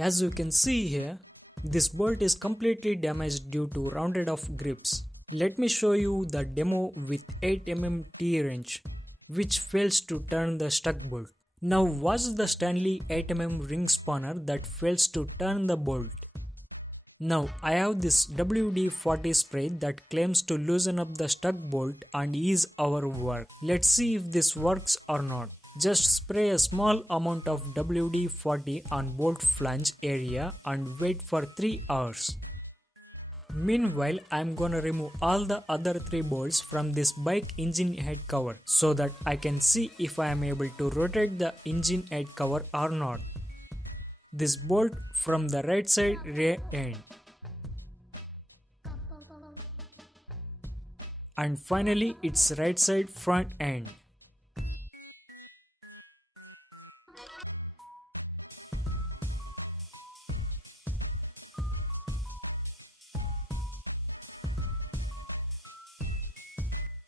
As you can see here, this bolt is completely damaged due to rounded off grips. Let me show you the demo with 8mm T-wrench, which fails to turn the stuck bolt. Now watch the Stanley 8mm ring spanner that fails to turn the bolt. Now I have this WD40 spray that claims to loosen up the stuck bolt and ease our work. Let's see if this works or not. Just spray a small amount of WD-40 on bolt flange area and wait for 3 hours. Meanwhile, I'm gonna remove all the other 3 bolts from this bike engine head cover so that I can see if I am able to rotate the engine head cover or not. This bolt from the right side rear end. And finally its right side front end.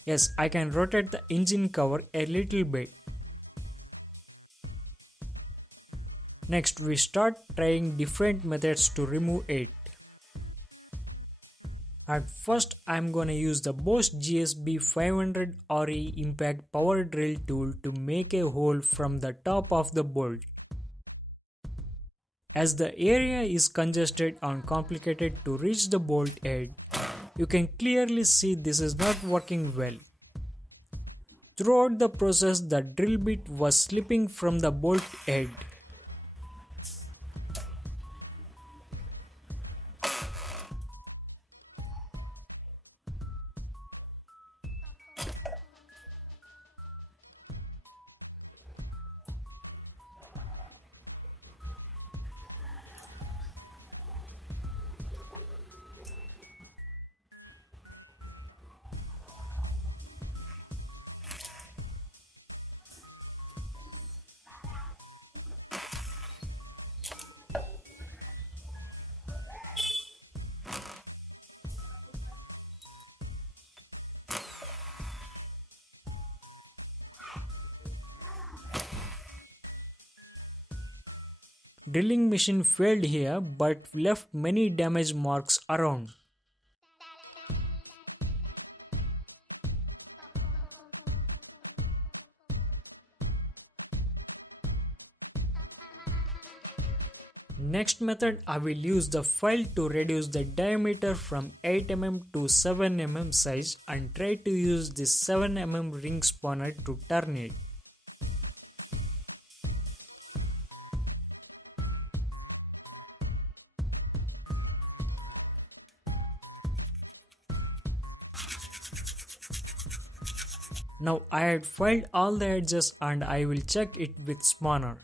Yes, I can rotate the engine cover a little bit. Next, we start trying different methods to remove it. At first, I'm gonna use the Bosch GSB 500 RE Impact Power Drill tool to make a hole from the top of the bolt. As the area is congested and complicated to reach the bolt head, you can clearly see this is not working well. Throughout the process, the drill bit was slipping from the bolt head. Drilling machine failed here but left many damage marks around. Next method, I will use the file to reduce the diameter from 8mm to 7mm size and try to use this 7mm ring spanner to turn it. Now I had filed all the edges and I will check it with spanner.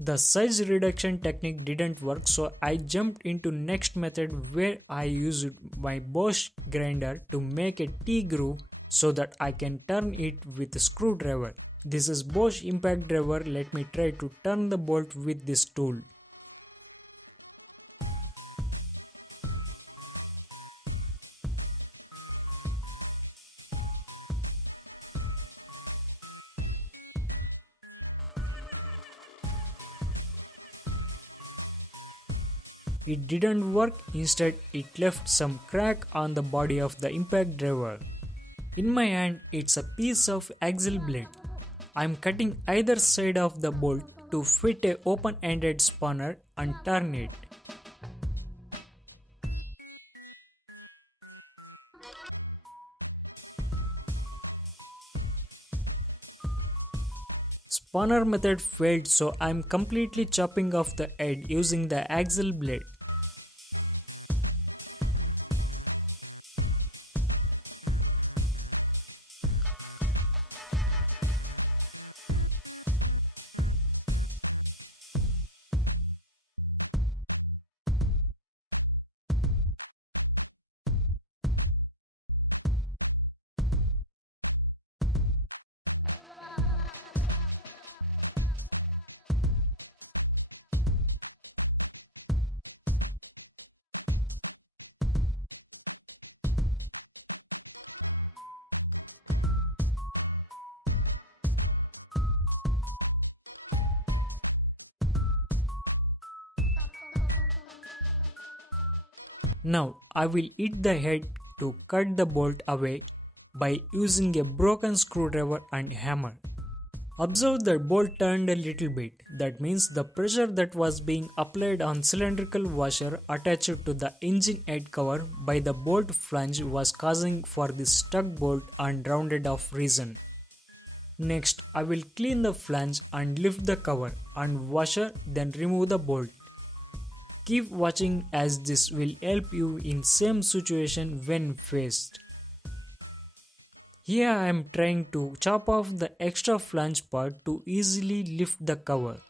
The size reduction technique didn't work, so I jumped into next method where I used my Bosch grinder to make a T-groove so that I can turn it with a screwdriver. This is Bosch impact driver. Let me try to turn the bolt with this tool. It didn't work, instead it left some crack on the body of the impact driver. In my hand, it's a piece of axle blade. I'm cutting either side of the bolt to fit a open-ended spanner and turn it. Spanner method failed, so I'm completely chopping off the head using the axle blade. Now I will hit the head to cut the bolt away by using a broken screwdriver and hammer. Observe that bolt turned a little bit. That means the pressure that was being applied on cylindrical washer attached to the engine head cover by the bolt flange was causing for this stuck bolt and rounded off reason. Next, I will clean the flange and lift the cover and washer, then remove the bolt. Keep watching as this will help you in same situation when faced. Here I am trying to chop off the extra flange part to easily lift the cover.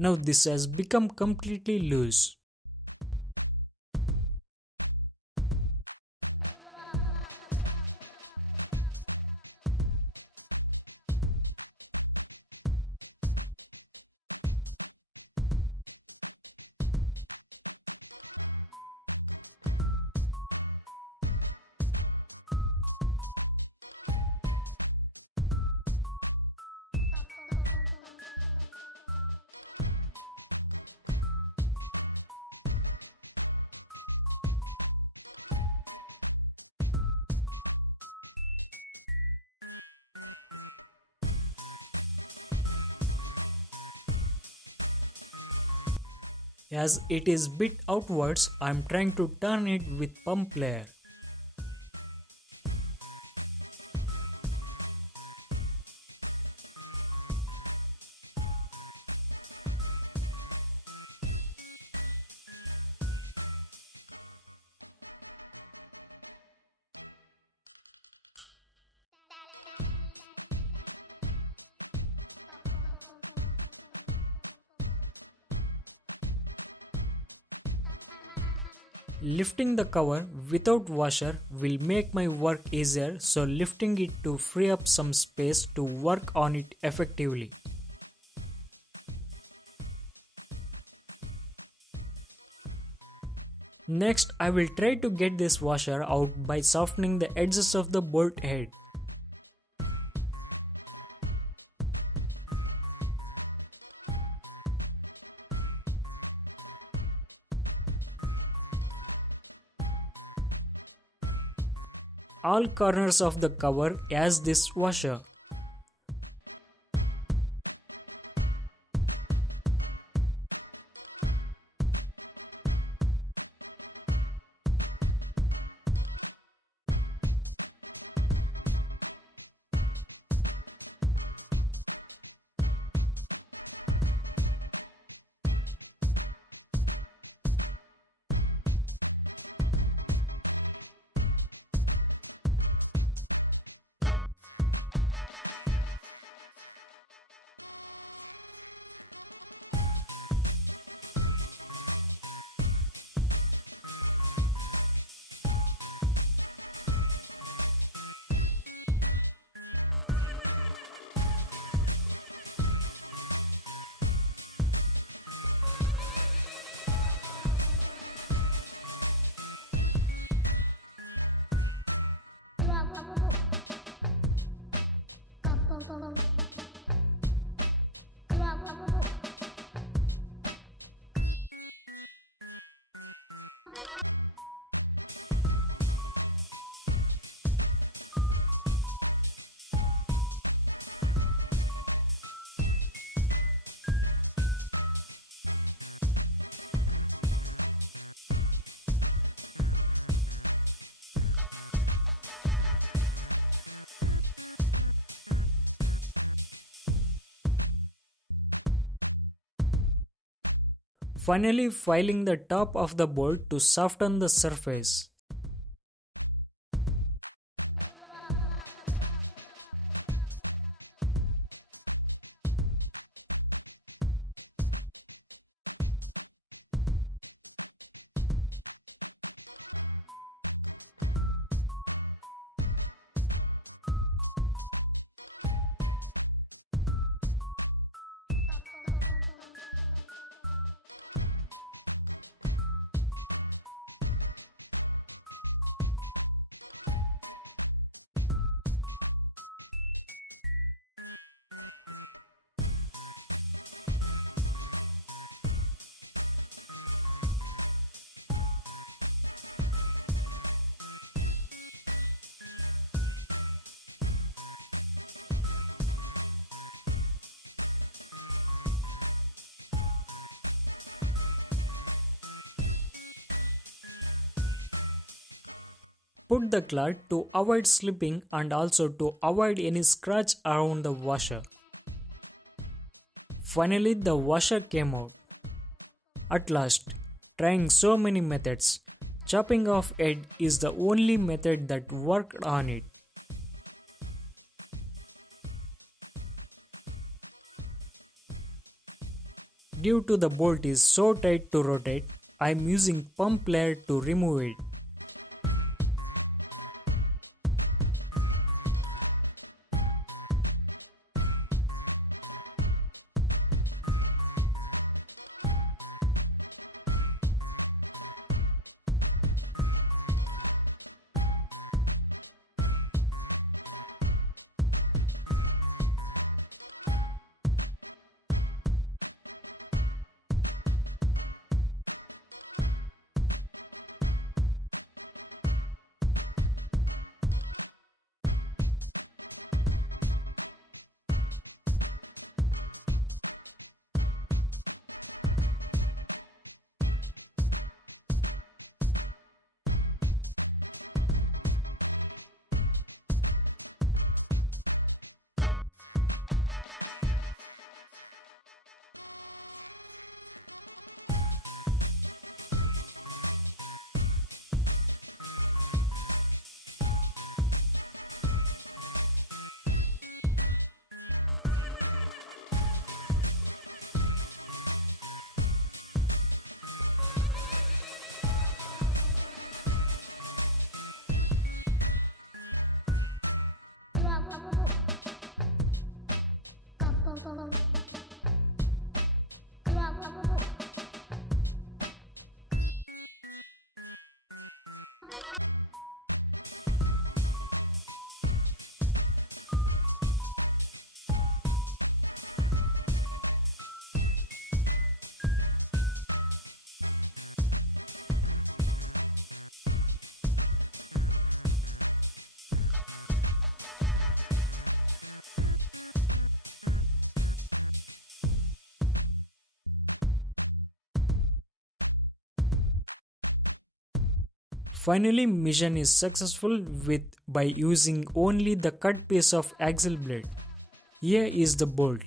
Now this has become completely loose. As it is bit outwards, I am trying to turn it with pump plier. Lifting the cover without washer will make my work easier, so lifting it to free up some space to work on it effectively. Next, I will try to get this washer out by softening the edges of the bolt head. All corners of the cover has this washer. Finally, filing the top of the bolt to soften the surface. Put the cloth to avoid slipping and also to avoid any scratch around the washer. Finally, the washer came out. At last, trying so many methods, chopping off head is the only method that worked on it. Due to the bolt is so tight to rotate, I am using pump plier to remove it. Finally, mission is successful by using only the cut piece of axle blade. Here is the bolt.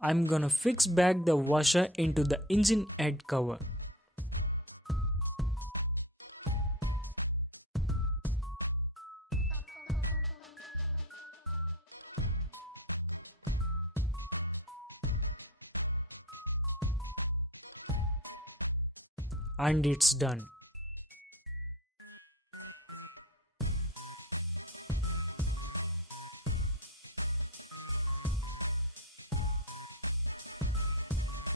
I'm gonna fix back the washer into the engine head cover. And it's done.